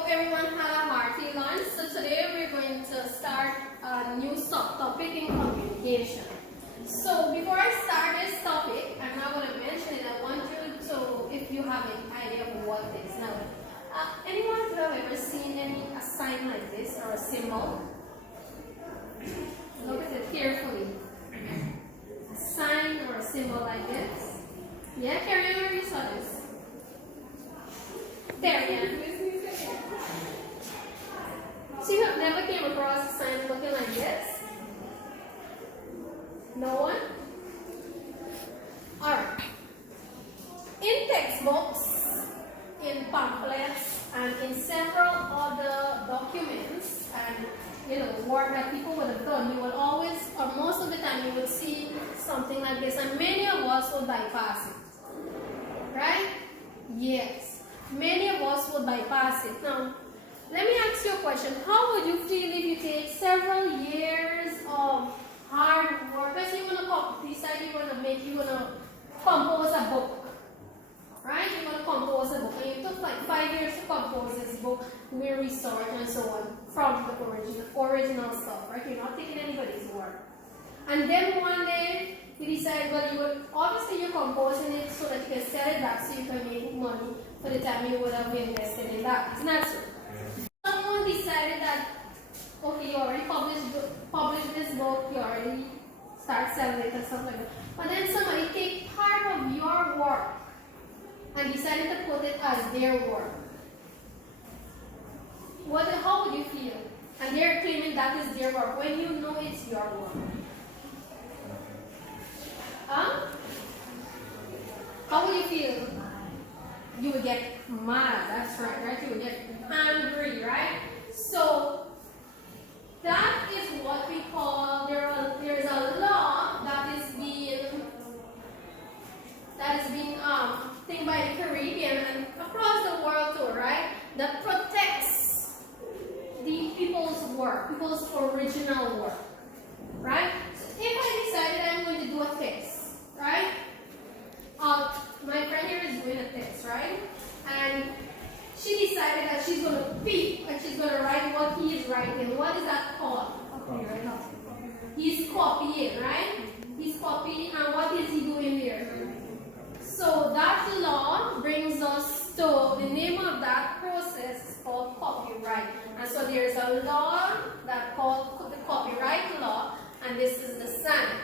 hope everyone had a hearty lunch. So today we're going to start a new subtopic in communication. So before I start this topic, I'm not going to mention it. I want you to, if you have an idea of what it is. Now, anyone have ever seen a sign like this or a symbol? Look at it carefully. A sign or a symbol like this. Yeah, carry on where you saw this. There, yeah. So you have never came across a sign looking like this? No one? Alright. In textbooks, in pamphlets, and in several other documents and work that people would have done, you will always, or most of the time, you will see something like this, and many of us will bypass it. Right? Yes. Many of us would bypass it. Now, let me ask you a question. How would you feel if you take several years of hard work? Let's say you're going to decide you're going to compose a book. Right? You're going to compose a book. And you took like 5 years to compose this book, doing research and so on, from the original stuff. Right? You're not taking anybody's work. And then one day, you decide, well, obviously you're composing it so that you can sell it back so you can make money for the time you would have invested in that. Isn't that so? Someone decided that, okay, you already published this book, you already start selling it and stuff like that. But then somebody take part of your work and decided to put it as their work. How would you feel? And they're claiming that is their work when you know it's your work. Huh? How would you feel? You would get mad, that's right? You would get angry, right? So that is what we call, there is a law that is being think by the Caribbean and across the world too, right? That protects the people's work, people's original work, right? So if I decided I'm going to do a test, right? My friend here is doing a test, right? And she decided that she's going to pick and she's going to write what he is writing. What is that called? He's copying, right? He's copying, and what is he doing here? So that law brings us to the name of that process is called copyright. And so there's a law that called the copyright law, and this is the sign.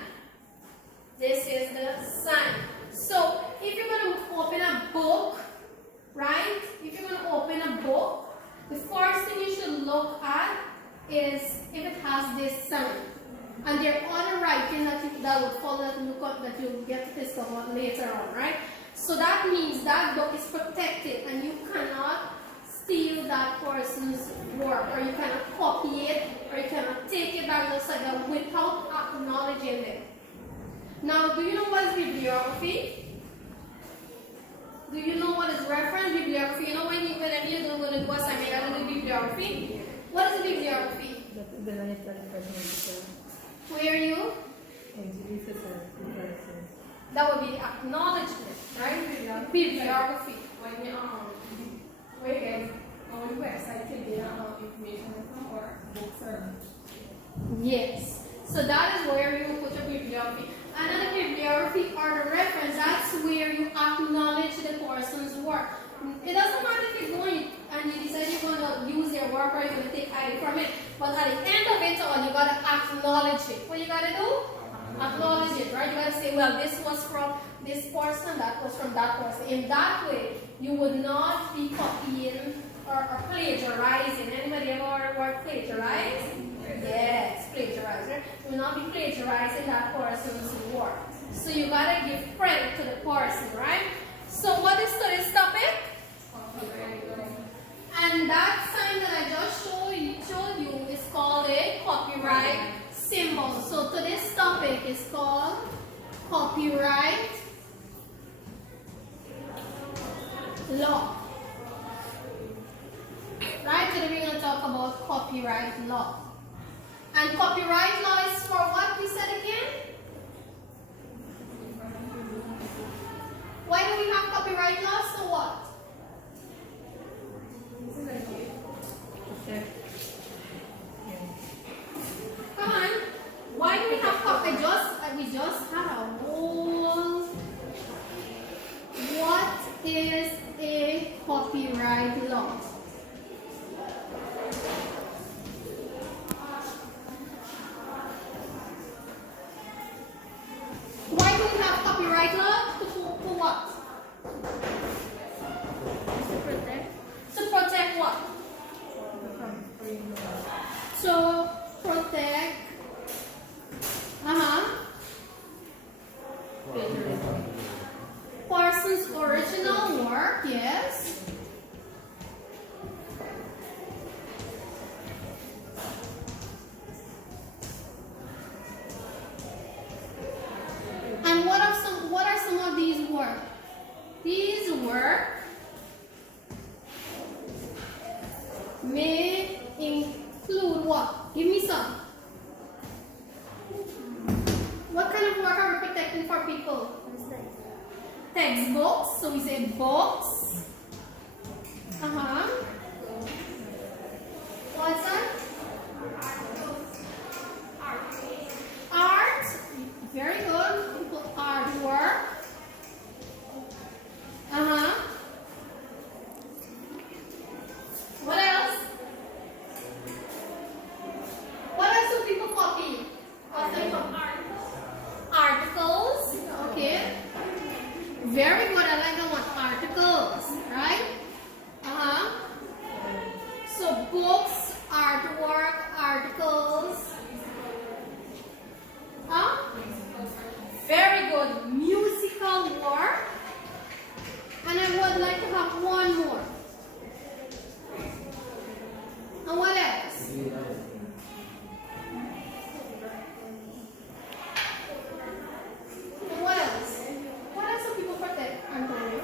This is the sign. So if you're going to open a book, right? If you're going to open a book, the first thing you should look at is if it has this sign. And there are other writing that would follow that you'll get to discover later on, right? So that means that book is protected and you cannot steal that person's work, or you cannot copy it, or you cannot take it back looks like that without acknowledging it. Now, do you know what is bibliography? Do you know what is reference bibliography? You know when you're going to do assignment, you're going to do bibliography? What is bibliography? Where are you? That would be the acknowledgement, right? Bibliography. When you where you get on the website to get information from or books or. Yes. So that is where you put your bibliography. Another bibliography or the reference, that's where you acknowledge the person's work. It doesn't matter if you're going and you decide you're going to use their work or you're going to take ID from it. But at the end of it all, you got to acknowledge it. What you got to do? Acknowledge it, right? You got to say, well, this was from this person, that was from that person. In that way, you would not be copying or plagiarizing. Anybody ever heard the word plagiarize? Yes, plagiarize. Right? You will not be plagiarizing that person's work. So you gotta give credit to the person, right? So what is today's topic? And that sign that I just showed you is called a copyright symbol. So today's topic is called copyright law. Right? Today we're going to talk about copyright law. And copyright law is for what we said again? Why do we have copyright law? So what? copyright law. Why do we have copyright law? For what? To protect what? So protect. Person's original work, yes. And what are some of these work? These work may include what? Give me some. What kind of work are we protecting for people? Textbooks, so we say books. What's that? Art. Very good. People artwork. What else? What else do people copy? Aside from articles. Okay. Very good. I like that one. Articles, right? So books, artwork, articles. Very good. Musical work. And I would like to have one more. And what else? And what else? What else do people protect, Antonio?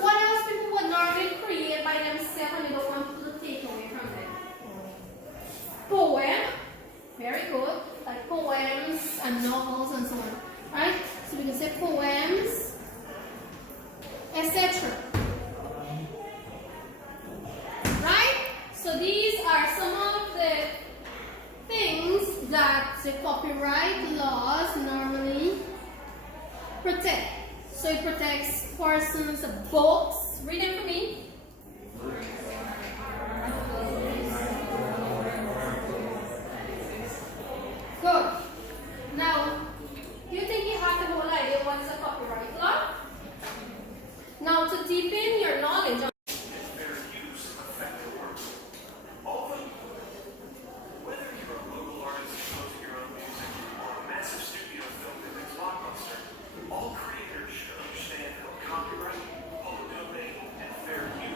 What else people would normally create by themselves and they don't want people to take away from them? Poem. Very good. Like poems and novels and so on. Right? So we can say poems, etc. Right? So these are some of the things that the copyright laws normally protect. So it protects persons, books. Read it for me. Good. Now, do you think you have the whole idea what is a copyright law? Now, to deepen your knowledge on all creators should understand how copyright, public domain, and fair use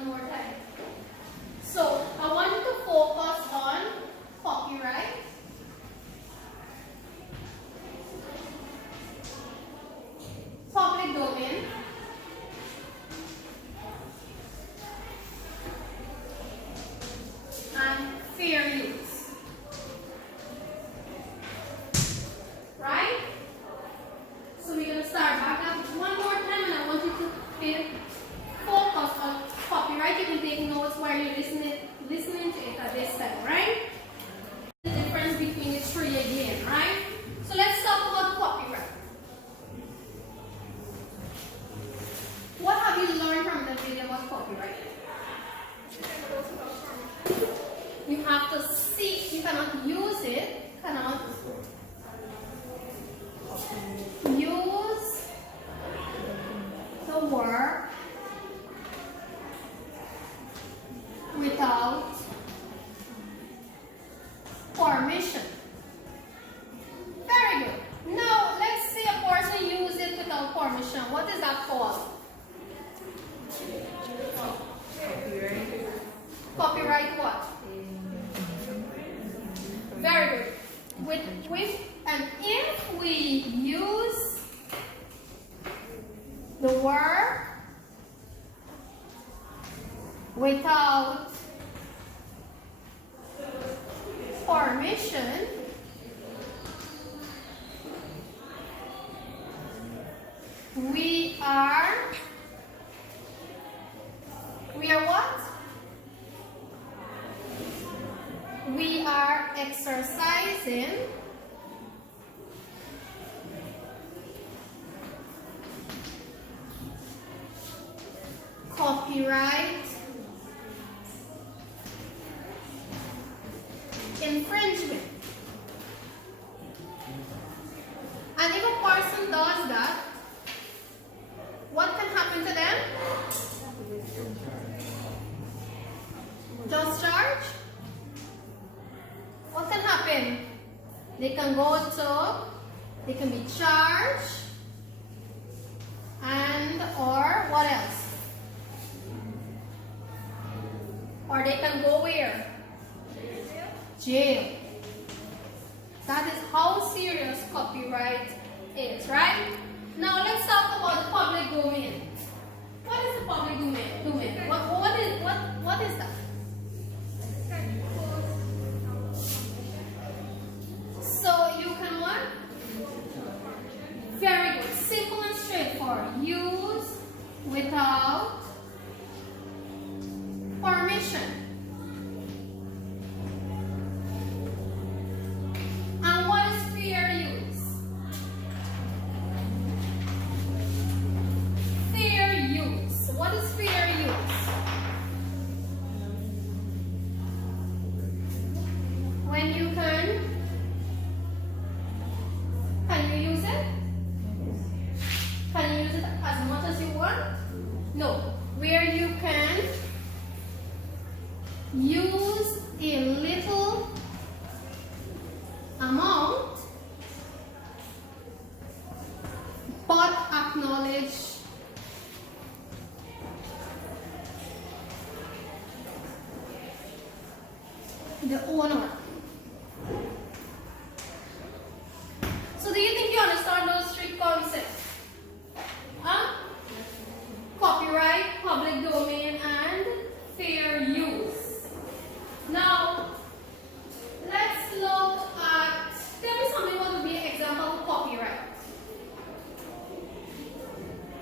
one more time. So I want you to focus on copyright, public domain, and fair use. Right? So we're going to start back up one more time, and I want you to focus on copyright. You can take notes while you're listening to it at this time, right? The difference between the three again, right? So let's talk about copyright. What have you learned from the video about copyright? You have to see, you cannot use it, cannot use the work without permission. Very good. Now, let's say a person uses it without permission. What is that called? Copyright what? Very good. And if we use the word without permission, we are what? We are exercising copyright infringement. And if a person does that, what can happen to them? Just charge? What can happen? They can they can be charged, and or what else? Or they can go where? Jail. That is how serious copyright is, right? Now let's talk about the public domain. What is the public domain? What is that? So you can what? Very good. Simple and straightforward. Use without permission. And what is fair use? Fair use. What is fair use? When you can you use it? Can you use it as much as you want? No. Where you can use a little amount but acknowledge the owner. So do you think you understand those three concepts? Copyright, public domain, and fair use. Now, let's look at, tell me something what would be an example of copyright.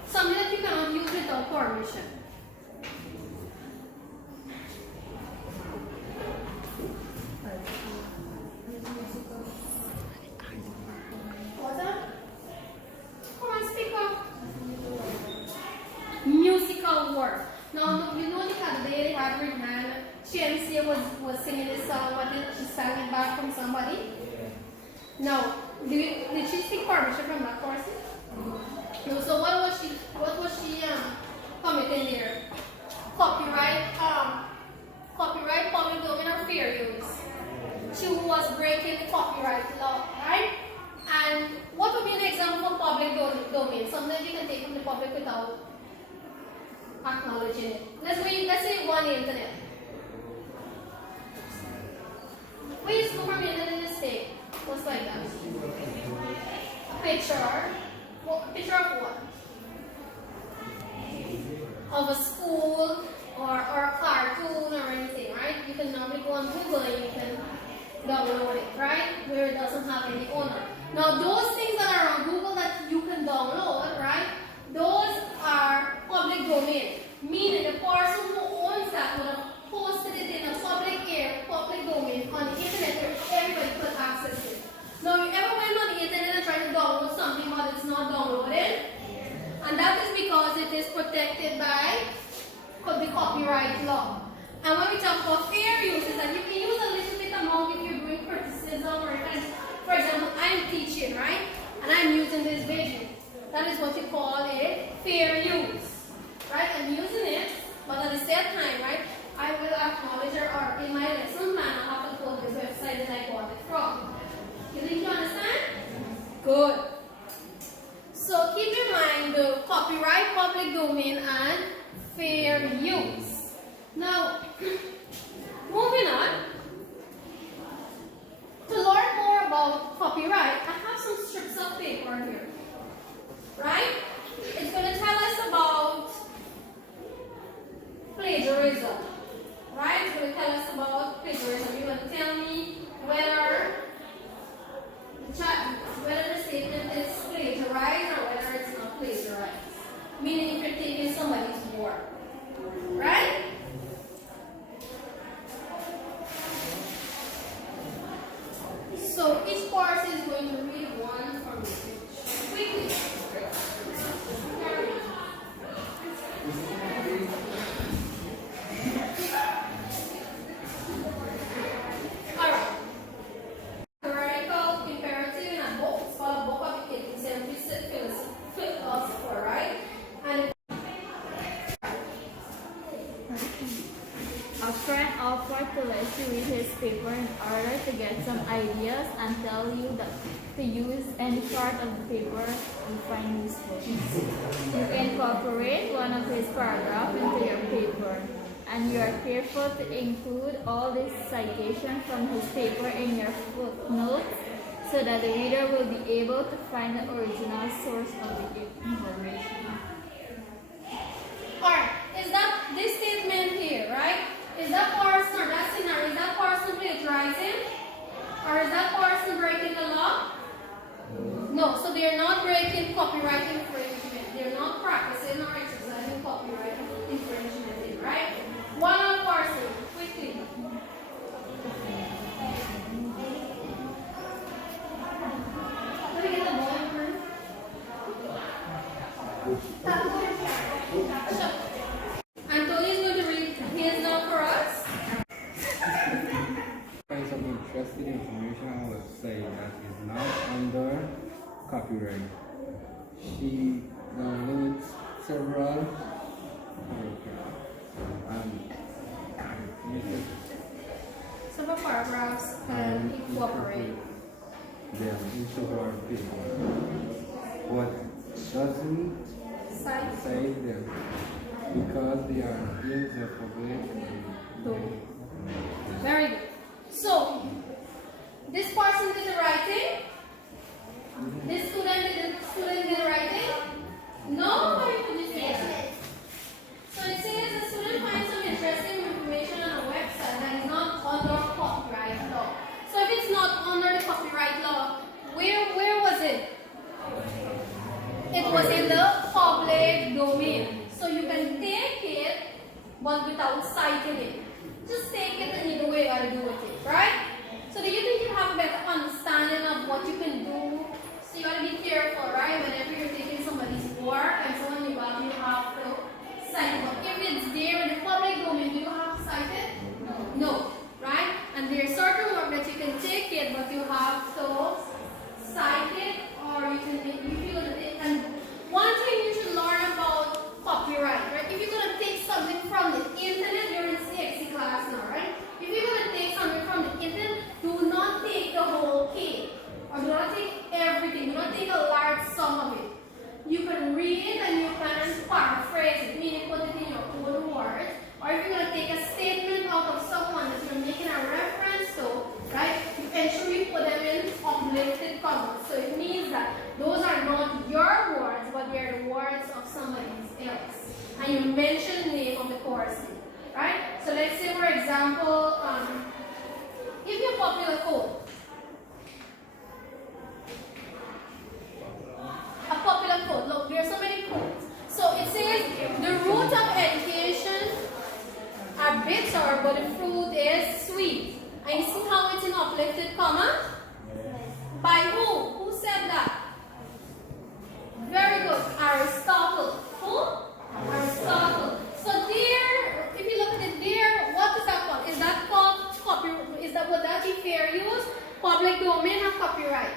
Something that you cannot use without permission. What's that? Come on, speak up. Musical work. Now, you know the other day they had Rihanna. Shensia was singing this song, but she sang it back from somebody. Now, did she seek permission from that person? No. So what was she committing there? Copyright, public domain, or fair use? She was breaking the copyright law, right? And what would be an example of public domain? Something you can take from the public without acknowledging it. Let's say one internet. We used to from internet mistake. What's like that? A picture. Well, a picture of what? Of a school or a cartoon or anything, right? You can normally go on Google and you can download it, right? Where it doesn't have any owner. Now those things that are on Google that you can download, right? Those are public domain. Meaning the person who owns that would have posted it in a public domain on the internet where everybody could access it. Now you ever went on the internet and tried to download something but it's not downloaded? And that is because it is protected by the copyright law. And when we talk about fair use, is that you can use a little bit amount if you're doing criticism or for example, I'm teaching, right? And I'm using this video. That is what you call a fair use, right? I'm using it, but at the same time, right, I will acknowledge or in my lesson plan, I have to quote this website that I got it from. You think you understand? Good. So keep in mind the copyright, public domain, and fair use. Now, moving on. To learn more about copyright, I have some strips of paper here. Right? It's going to tell us about plagiarism. Right? It's going to tell us about plagiarism. You're going to tell me whether the statement is plagiarized or whether it's not plagiarized. Meaning if you're taking somebody's work. Right? So each person is going to read one from the page. Quickly. Alright. Theoretical imperative in a book. It's called a book of the philosopher, right? And a friend offered to let you read his paper in order to get some ideas and tell you that to use any part of the paper you find useful. You incorporate one of his paragraphs into your paper, and you are careful to include all this citation from his paper in your footnotes so that the reader will be able to find the original source of the information. alright, is that this statement here, right? Is that person, or that scenario, is that person plagiarizing? Or is that person breaking the law? No, so they're not breaking copyright infringement. They're not practicing or exercising copyright infringement, right? One other person, quickly. Let me get the ball first. Antonio is going to read his now for us. Find some interesting information on a website that is not under copyright. She downloads several Several paragraphs and incorporate. them into her paper. What doesn't Cite. cite them because they are in the public Domain. Very good. So, this person did the writing. This student did the writing. Nobody could just say that. So it says the student finds some interesting information on a website that is not under copyright law. So if it's not under the copyright law, where was it? It was in the public domain. So you can take it, but without citing it. Just take it and you know what you gotta do with it, right? So do you think you have a better understanding of what you can do? So you gotta be careful, right? Whenever you're taking somebody's work and so on, you have to cite it. But if it's there in the public domain, you don't have to cite it? No, right? And there's certain work that you can take it, but you have to cite it, or you can make you feel it. And one thing you should learn about copyright, right? If you're gonna take something from the internet, you're in CXC class now, right? If you're gonna take something from the internet, do not take the whole cake, or do not take everything. Do not take a large sum of it. You can read it and you can paraphrase it, meaning put it in your mention the name of the course, right? So let's say, for example, give me a popular quote. A popular quote. Look, there are so many quotes. So it says, the root of education are bitter, but the fruit is sweet. And you see how it's in uplifted comma? By who? Who said that? Very good. Aristotle. Who? Aristotle. So there, if you look at it there, what is that called? Is that called copy? Would that be fair use? Public domain or copyright?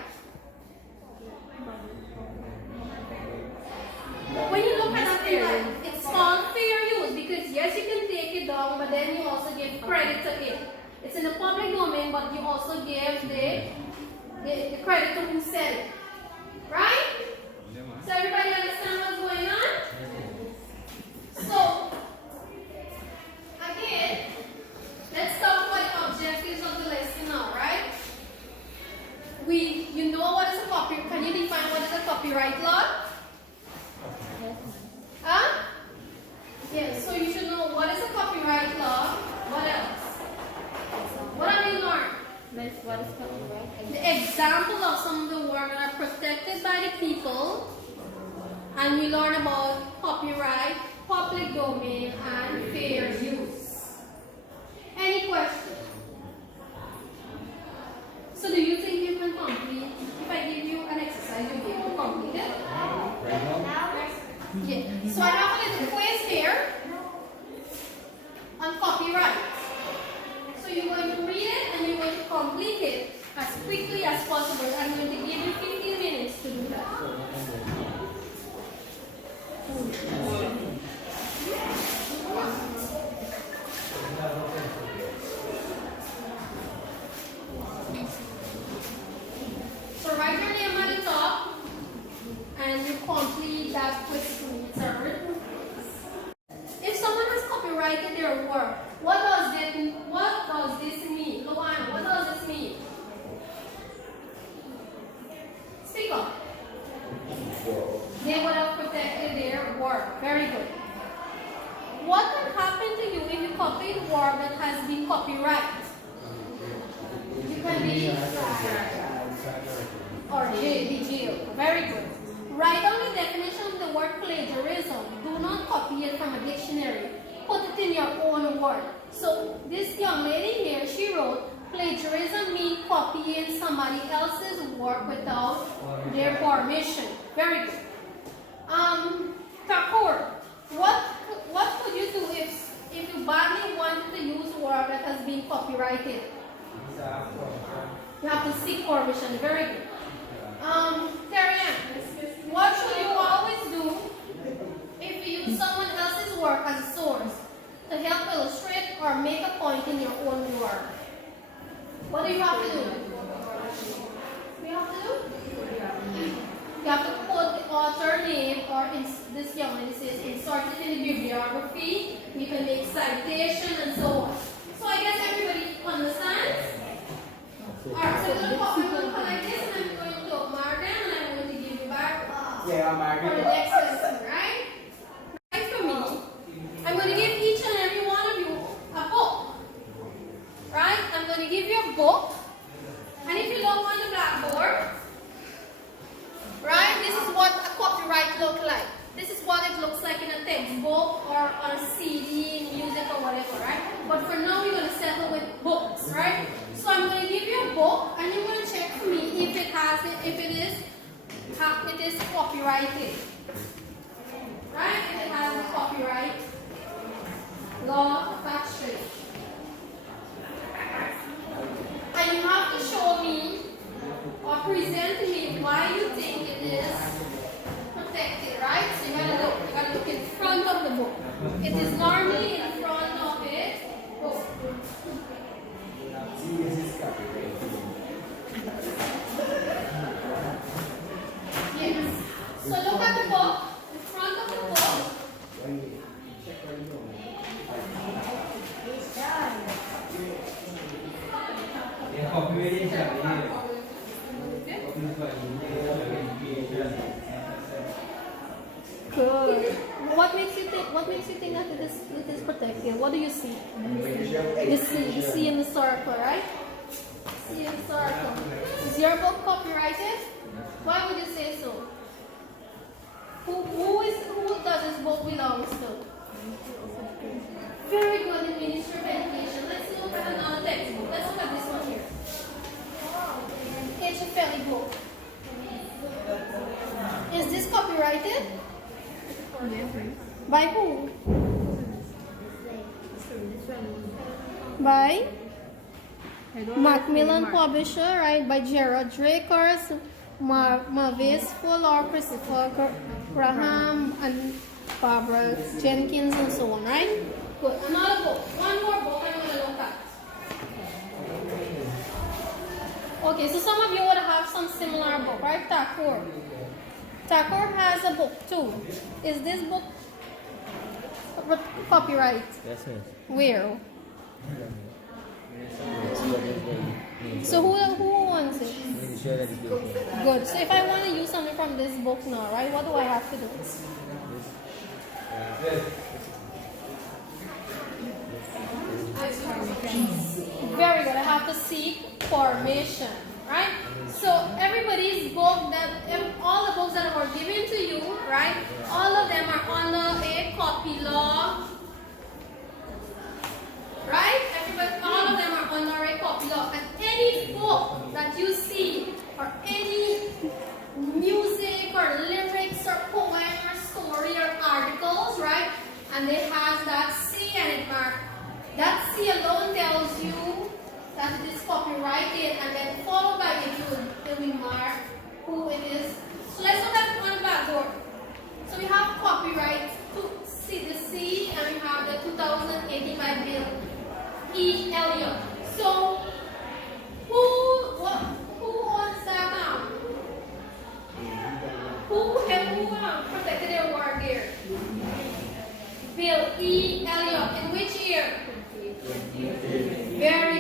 When you look at that thing, it's called fair use because yes, you can take it down, but then you also give credit to it. It's in the public domain, but you also give the credit to who said it. Right? So everybody understand what's going on? So, again, let's talk about the objectives of the lesson now, right? You know what is a copyright? Can you define what is a copyright law? Huh? Yes, so you should know what is a copyright law. What else? What have you learned? Miss, what is copyright? The example of some of the work that are protected by the people, and we learn about copyright, public domain, and fair use. Any questions? So do you think you can complete, if I give you an exercise, you'll be able to complete it? Yeah. So I have a little quiz here on copyright. So you're going to read it and you're going to complete it as quickly as possible. I'm going to give you 15 minutes to do that. So write your name at the top and you complete that quiz to me. It's a written quiz. If someone has copyrighted their work, what does this mean? Luana, what does this mean? Speak up. They would have protected their work. Very good. What can happen to you if you copy work that has been copyrighted? You can be or be jailed. Very good. Write down the definition of the word plagiarism. Do not copy it from a dictionary. Put it in your own word. So this young lady here, she wrote, plagiarism means copying somebody else's work without their permission. Very good. Thakur, what could you do if you badly wanted to use work that has been copyrighted? You have to seek permission. Very good. Terry-Ann, what should you always do if you use someone else's work as a source to help illustrate or make a point in your own work? What do you have to do? You have to do? You have to put the author name, or this young lady says, insert it in the bibliography. You can make citation and so on. So I guess everybody understands? Alright, so we're going to collect this and I'm going to mark them and I'm going to give you back for the next lesson, right? Right for me. I'm going to give each and every one of you a book. Right? I'm going to give you a book. And if you look on the blackboard, right, this is what a copyright looks like. This is what it looks like in a textbook or on a CD, music or whatever, right? But for now, we're going to settle with books, right? So I'm going to give you a book and you're going to check for me if it is copyrighted. Right? If it has a copyright law attached to it. And you have to show me or present to me why you think it is protected, right? So you gotta look in front of the book. It is normally in front of it. Oh. Yes. So look at the book, in front of the book. Good. What makes you think that it is protected? What do you see? The sea in the circle, right? Sea in the circle. Is your book copyrighted? Why would you say so? Who does this book belongs to? Very good, the Ministry of Education. Let's look at another textbook. Let's look at this one here. HFLE book. Is this copyrighted? By who? By Macmillan Publisher, right? By Gerard Drakers, Mavis Fuller, Christopher Graham, and Barbara Jenkins, and so on, right? Good. Another book. One more book I'm going to look at. Okay, so some of you would have some similar book, right? Thakur. Thakur has a book too. Is this book copyright? Yes, miss. Where? So who owns it? Good. So if I want to use something from this book now, right? What do I have to do? Very good. I have to seek permission, right? So everybody's book all the books that were given to you, right? All of them are under a copy law, right? All of them are under a copy law. And any book that you see, or any music or lyrics or poem or story or articles, right? And they have that C and it marked. That C alone tells you that it is copyrighted, and then followed by it will mark who it is. So let's look at one blackboard. So we have copyright to see the C, and we have the 2018 by Bill E. Elliott. So who owns that now? Who protected their work there? Bill E. Elliott. In which year? Very